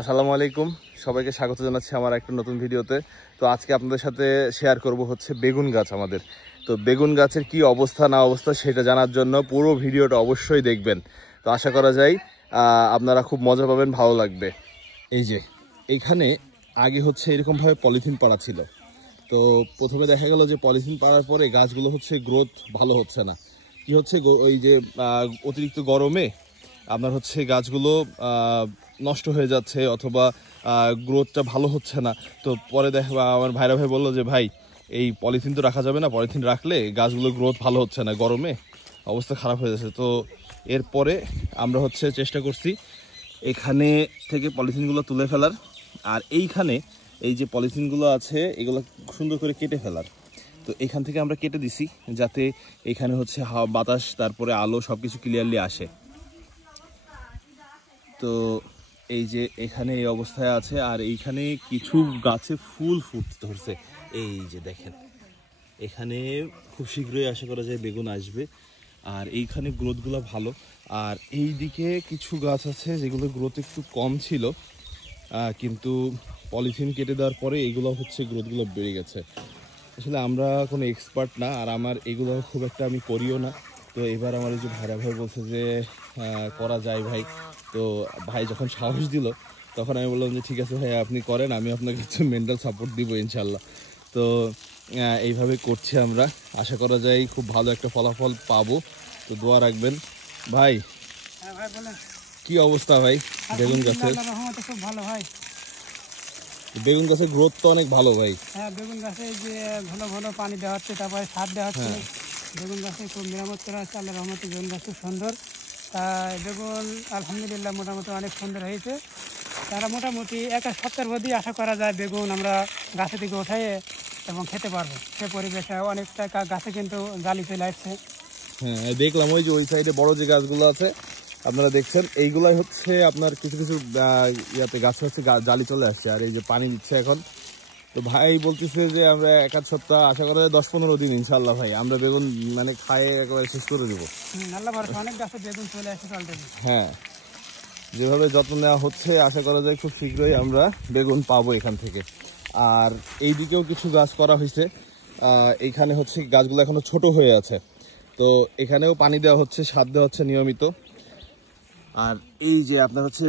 আসসালামু আলাইকুম, সবাইকে স্বাগত জানাচ্ছি আমার একটা নতুন ভিডিওতে। তো আজকে আপনাদের সাথে শেয়ার করব হচ্ছে বেগুন গাছ আমাদের। তো বেগুন গাছের কি অবস্থা না অবস্থা সেটা জানার জন্য পুরো ভিডিওটা অবশ্যই দেখবেন। তো আশা করা যায় আপনারা খুব মজা পাবেন, ভালো লাগবে। এই যে এইখানে আগে হচ্ছে এরকমভাবে পলিথিন পাড়া ছিল। তো প্রথমে দেখা গেল যে পলিথিন পাড়ার পরে গাছগুলো হচ্ছে গ্রোথ ভালো হচ্ছে না। কি হচ্ছে, ওই যে অতিরিক্ত গরমে আপনার হচ্ছে গাছগুলো নষ্ট হয়ে যাচ্ছে অথবা গ্রোথটা ভালো হচ্ছে না। তো পরে আমার ভাই বললো যে ভাই, এই পলিথিন তো রাখা যাবে না, পলিথিন রাখলে গাছগুলো গ্রোথ ভালো হচ্ছে না, গরমে অবস্থা খারাপ হয়ে যাচ্ছে। তো এরপরে আমরা হচ্ছে চেষ্টা করছি এখানে থেকে পলিথিনগুলো তুলে ফেলার, আর এইখানে এই যে পলিথিনগুলো আছে এগুলো সুন্দর করে কেটে ফেলার। তো এখান থেকে আমরা কেটে দিছি যাতে এখানে হচ্ছে হাওয়া বাতাস তারপরে আলো সব কিছু ক্লিয়ারলি আসে। তো এই যে এখানে এই অবস্থায় আছে, আর এইখানে কিছু গাছে ফুল ফুটতে ধরছে। এই যে দেখেন, এখানে খুব শীঘ্রই আশা করা যায় বেগুন আসবে, আর এইখানে গ্রোথগুলো ভালো। আর এই দিকে কিছু গাছ আছে যেগুলো গ্রোথ একটু কম ছিল, কিন্তু পলিথিন কেটে দেওয়ার পরে এগুলো হচ্ছে গ্রোথগুলো বেড়ে গেছে। আসলে আমরা কোনো এক্সপার্ট না, আর আমার এগুলো খুব একটা আমি করিও না। তো এবার আমার এই যে ভাই বলছে যে করা যায় ভাই। তো ভাই যখন সাহস দিল তখন আমি বললাম যে ঠিক আছে ভাই, আপনি করেন, আমি আপনাকে হচ্ছে মেন্টাল সাপোর্ট দিব ইনশাল্লাহ। তো এইভাবে করছি আমরা, আশা করা যায় খুব ভালো একটা ফলাফল পাবো। তো দোয়া রাখবেন ভাই। কি অবস্থা ভাই বেগুন গাছের? খুব ভালো ভাই, বেগুন গাছের গ্রোথ তো অনেক ভালো ভাই। হ্যাঁ, বেগুন গাছে যে ঘন ঘন পানি দেওয়া হচ্ছে, তারপরে সার দেওয়া হচ্ছে। বেগুন গাছে খুব মেরামত করা হচ্ছে, আল্লাহর রহমতে বেগুন গাছ খুব সুন্দর। তাই বেগুন আলহামদুলিল্লাহ মোটামুটি অনেক সুন্দর হয়েছে। তারা মোটামুটি এক সপ্তাহের মধ্যেই আশা করা যায় বেগুন আমরা গাছে থেকে ওঠাই এবং খেতে পারবো। সে পরিবেশে অনেকটা গাছে কিন্তু জালি চলে আসছে। হ্যাঁ, দেখলাম ওই যে ওই সাইডে বড় যে গাছগুলো আছে আপনারা দেখছেন, এইগুলাই হচ্ছে আপনার কিছু কিছু ইয়াতে গাছ হচ্ছে জালি চলে আসছে, আর এই যে পানি দিচ্ছে এখন। তো ভাই বলতেছে যে আমরা এক আধ সপ্তাহ, আশা করা যায় 10-15 দিন ইনশাল্লাহ ভাই আমরা বেগুন মানে খায়ে একেবারে শেষ করে দেবো। অনেক গাছে বেগুন চলে আসছে অলরেডি। হ্যাঁ, যেভাবে যত্ন নেওয়া হচ্ছে আশা করা যায় খুব শীঘ্রই আমরা বেগুন পাবো এখান থেকে। আর এই দিকেও কিছু গাছ করা হয়েছে, এইখানে হচ্ছে গাছগুলো এখনো ছোট হয়ে আছে। তো এখানেও পানি দেওয়া হচ্ছে, সার দেওয়া হচ্ছে নিয়মিত। আর এই যে আপনার হচ্ছে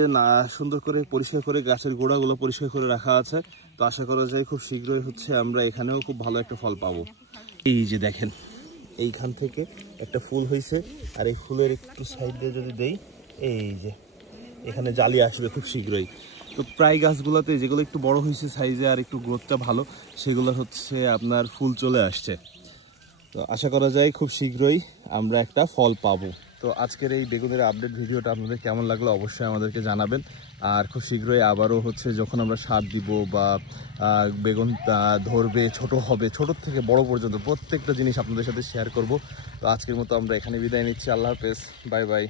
সুন্দর করে পরিষ্কার করে গাছের গোড়াগুলো পরিষ্কার করে রাখা আছে। তো আশা করা যায় খুব শীঘ্রই হচ্ছে আমরা এখানেও খুব ভালো একটা ফল পাবো। এই যে দেখেন, এইখান থেকে একটা ফুল হয়েছে, আর এই ফুলের একটু সাইড দিয়ে যদি দেই, এই যে এখানে জালি আসবে খুব শীঘ্রই। তো প্রায় গাছগুলোতে যেগুলো একটু বড় হয়েছে সাইজে আর একটু গ্রোথটা ভালো, সেগুলো হচ্ছে আপনার ফুল চলে আসছে। তো আশা করা যায় খুব শীঘ্রই আমরা একটা ফল পাবো। তো আজকের এই বেগুনের আপডেট ভিডিওটা আপনাদের কেমন লাগলো অবশ্যই আমাদেরকে জানাবেন। আর খুব শীঘ্রই আবারও হচ্ছে যখন আমরা সার দিব বা বেগুন ধরবে, ছোট হবে, ছোট থেকে বড় পর্যন্ত প্রত্যেকটা জিনিস আপনাদের সাথে শেয়ার করব। তো আজকের মতো আমরা এখানে বিদায় নিচ্ছি। আল্লাহ হাফেজ, বাই বাই।